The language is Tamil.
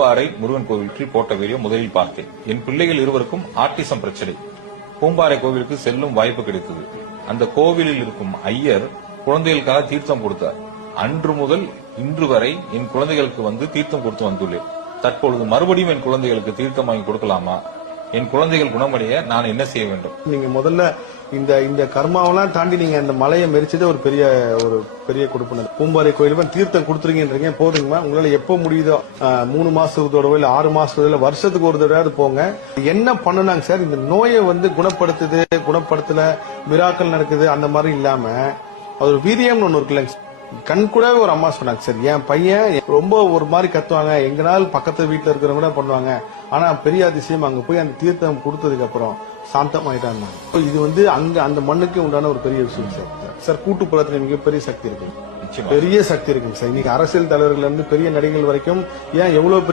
பூம்பாறை முருகன் கோவிலுக்கு போட்ட வீடியோ முதலில் பார்த்தேன். என் பிள்ளைகள் இருவருக்கும் ஆட்டிசம் பிரச்சனை. பூம்பாறை கோவிலுக்கு செல்லும் வாய்ப்பு கிடைத்தது. அந்த கோவிலில் இருக்கும் ஐயர் குழந்தைகளுக்காக தீர்த்தம் கொடுத்தார். அன்று முதல் இன்று வரை என் குழந்தைகளுக்கு வந்து தீர்த்தம் கொடுத்து வந்துள்ளேன். தற்பொழுது மறுபடியும் என் குழந்தைகளுக்கு தீர்த்தம் வாங்கி கொடுக்கலாமா? என் குழந்தைகள் குணமடைய நான் என்ன செய்ய வேண்டும்? நீங்க முதல்ல இந்த கர்மாவெல்லாம் தாண்டி நீங்க அந்த மலையை மெரிச்சதே ஒரு பெரிய கொடுப்பன. பூம்பாறை கோயிலுக்கு தீர்த்தம் கொடுத்துருங்கன்றீங்க, போதுங்கம்மா. உங்களால எப்ப முடியுதோ 3 மாசத்துக்கு தடவை இல்ல 6 மாசத்துக்கு வருஷத்துக்கு ஒரு தடவையாவது போங்க. என்ன பண்ணுனாங்க சார், இந்த நோயை குணப்படுத்தல, மிராக்கள் நடக்குது அந்த மாதிரி இல்லாம அது ஒரு வீரியம்னு ஒண்ணு இருக்குல்ல. கண் கூடவே ஒரு அம்மா சொன்னாங்க, சார் என் பையன் ரொம்ப ஒரு மாதிரி கத்துவாங்க, எங்கனால பக்கத்து வீட்டுல இருக்கிறவங்க கூட பண்ணுவாங்க, ஆனா பெரிய அதிசயம் அங்க போய் அந்த தீர்த்தம் கொடுத்ததுக்கு அப்புறம் சாந்தமாயிட்டாங்க. இது அந்த மண்ணுக்கு உண்டான ஒரு பெரிய விஷயம் சார். சார் கூட்டுப்புறத்துல மிகப்பெரிய சக்தி இருக்கு, பெரிய சக்தி இருக்குங்க சார். இன்னைக்கு அரசியல் தலைவர்கள் இருந்து பெரிய நடிகர்கள் வரைக்கும் ஏன் எவ்வளவு